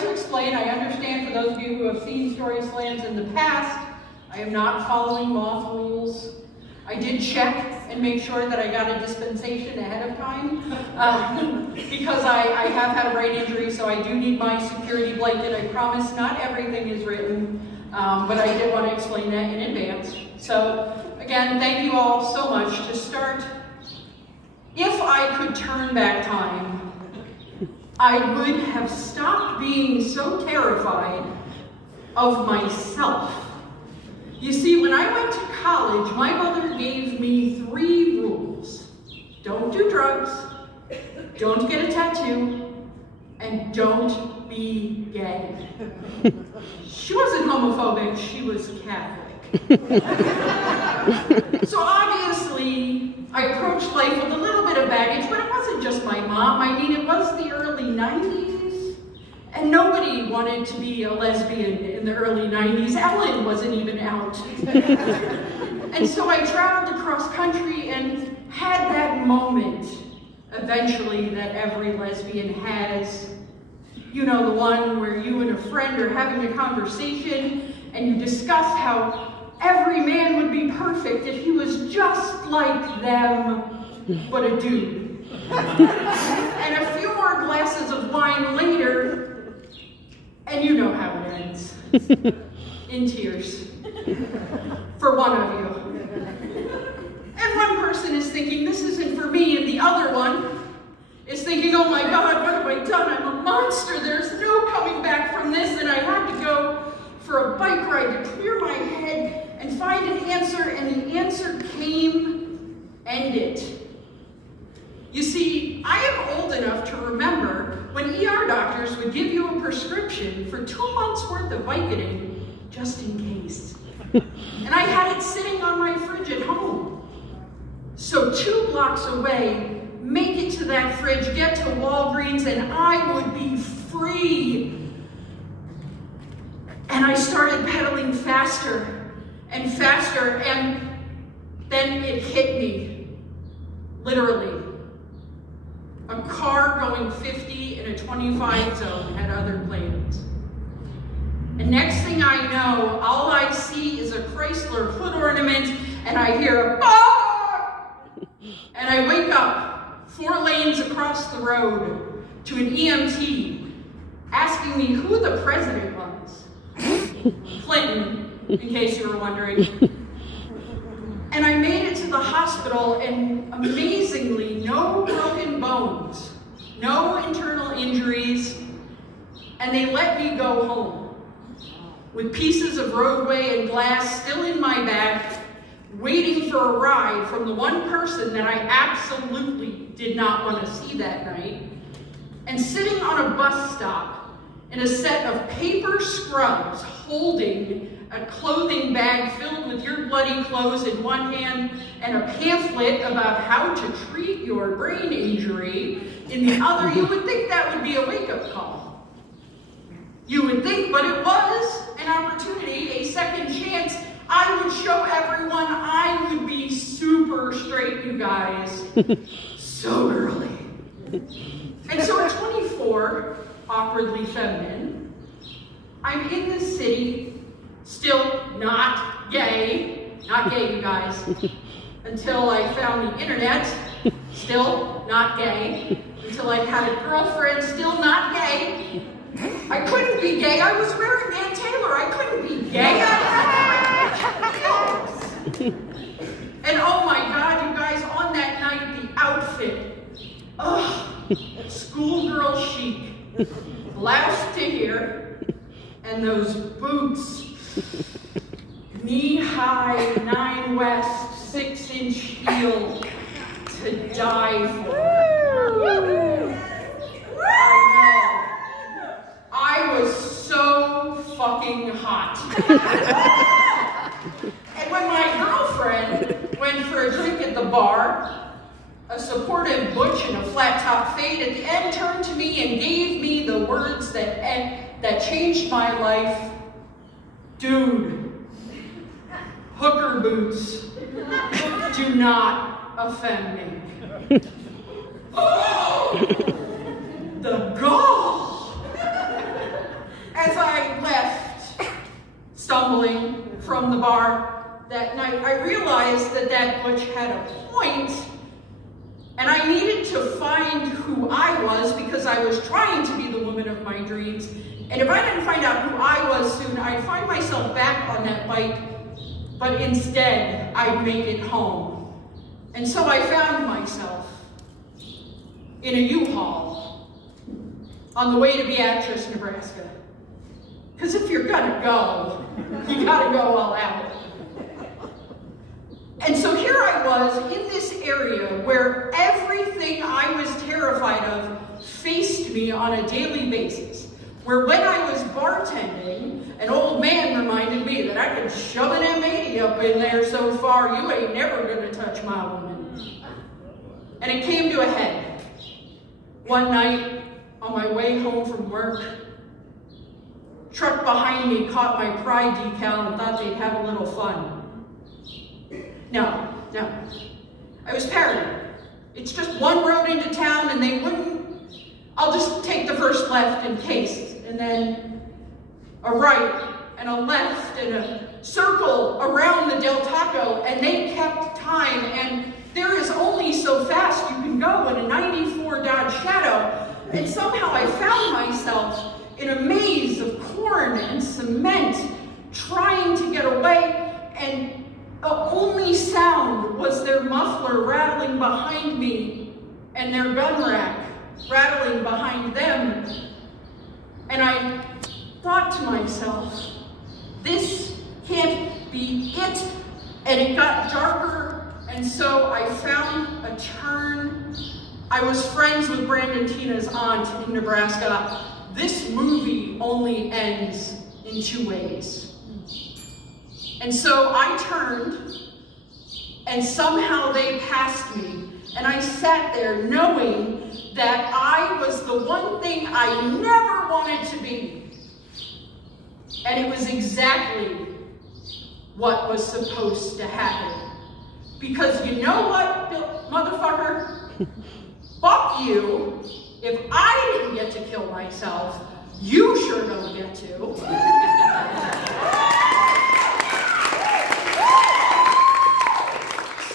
to explain, I understand for those of you who have seen StorySlams in the past, I am not following moth rules. I did check and make sure that I got a dispensation ahead of time because I have had a brain injury, so I do need my security blanket. I promise not everything is written, but I did want to explain that in advance. So again, thank you all so much. To start, if I could turn back time, I would have stopped being so terrified of myself. You see, when I went to college, my mother gave me 3 rules. Don't do drugs, don't get a tattoo, and don't be gay. She wasn't homophobic, she was Catholic. So obviously, I approached life with a little bit of baggage, but it wasn't just my mom. I mean, it was the early 90s, and nobody wanted to be a lesbian in the early 90s. Ellen wasn't even out. And so I traveled across country and had that moment, eventually, that every lesbian has. You know, the one where you and a friend are having a conversation and you discuss how every man would be perfect if he was just like them, but a dude. And a few more glasses of wine later, and you know how it ends. In tears. For one of you. And one person is thinking, this isn't for me, and the other one is thinking, oh my God, what have I done? I'm a monster. There's no coming back from this, and I had to go for a bike ride to clear my head and find an answer, and the answer came, end it. You see, I am old enough to remember when ER doctors would give you a prescription for 2 months worth of Vicodin, just in case. And I had it sitting on my fridge at home. So 2 blocks away, make it to that fridge, get to Walgreens, and I would be free. And I started pedaling faster and faster, and then it hit me, literally. A car going 50 in a 25 zone had other plans. And next thing I know, all I see is a Chrysler hood ornament, and I hear, "Ah!" And I wake up 4 lanes across the road to an EMT asking me who the president was. Clinton, in case you were wondering. And I made it to the hospital, and amazingly, no broken bones, no internal injuries, and they let me go home with pieces of roadway and glass still in my back, waiting for a ride from the one person that I absolutely did not want to see that night, and sitting on a bus stop in a set of paper scrubs holding a clothing bag filled with your bloody clothes in one hand and a pamphlet about how to treat your brain injury in the other. You would think that would be a wake-up call. You would think, but it was an opportunity, a second chance. I would show everyone I would be super straight, you guys. So girly. And so at 24, awkwardly feminine, I'm in this city, still not gay, you guys, until I found the internet, still not gay, until I had a girlfriend, still not gay. I couldn't be gay, I was wearing Ann Taylor, I couldn't be gay, I had to. And oh my God, you guys, on that night, the outfit, schoolgirl chic, blouse to here, and those boots, knee-high, 9 West, 6-inch heel, to die for. I know. I was so fucking hot. And when my girlfriend went for a drink at the bar, a supportive butch in a flat-top fade at the end turned to me and gave me the words that changed my life. Dude, hooker boots do not offend me. Oh, the gall! as I left, stumbling from the bar that night, I realized that that butch had a point, and I needed to find who I was because I was trying to be the woman of my dreams. And if I didn't find out who I was soon, I'd find myself back on that bike, but instead, I'd make it home. And so I found myself in a U-Haul on the way to Beatrice, Nebraska. Because if you're gonna go, you gotta go all out. And so here I was in this area where everything I was terrified of faced me on a daily basis. Where when I was bartending, an old man reminded me that I could shove an M80 up in there so far, you ain't never gonna touch my woman. And it came to a head. One night, on my way home from work, truck behind me caught my pride decal and thought they'd have a little fun. No. I was paranoid. It's just one road into town and they wouldn't. I'll just take the first left in case, and then a right and a left and a circle around the Del Taco, and they kept time, and there is only so fast you can go in a 94 Dodge Shadow, and somehow I found myself in a maze of corn and cement, trying to get away, and the only sound was their muffler rattling behind me and their gun rack rattling behind them. And I thought to myself, this can't be it. And it got darker, and so I found a turn. I was friends with Brandon Tina's aunt in Nebraska. This movie only ends in two ways. And so I turned, and somehow they passed me. And I sat there knowing that I was the one thing I never wanted to be. And it was exactly what was supposed to happen. Because you know what, motherfucker? Fuck you. If I didn't get to kill myself, you sure don't get to.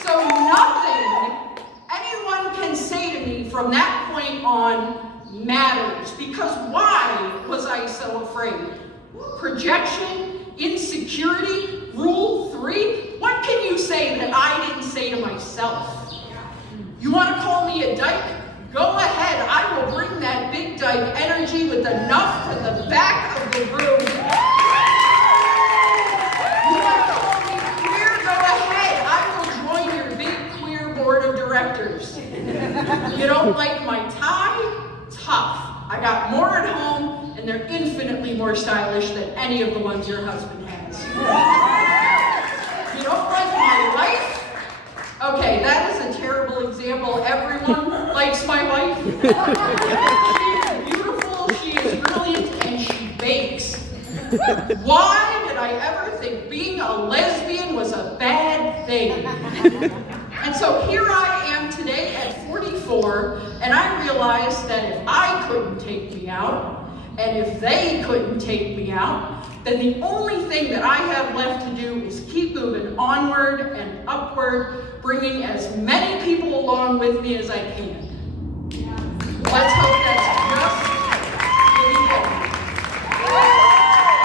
So nothing anyone can say to me from that point on matters. Because why was I so afraid? Projection, insecurity, rule 3? What can you say that I didn't say to myself? You want to call me a dyke? Go ahead, I will bring that big dyke energy with enough to the back of the room. You want to call me queer? Go ahead, I will join your big queer board of directors. You don't like my tie? Tough. I got more at home, and they're infinitely more stylish than any of the ones your husband has. You don't like my wife? Okay, that is a terrible example. Everyone likes my wife. She is beautiful, she is brilliant, and she bakes. Why did I ever think being a lesbian was a bad thing? And so here I am today at 44, and I realized that if I couldn't take me out, and if they couldn't take me out, then the only thing that I have left to do is keep moving onward and upward, bringing as many people along with me as I can. Let's hope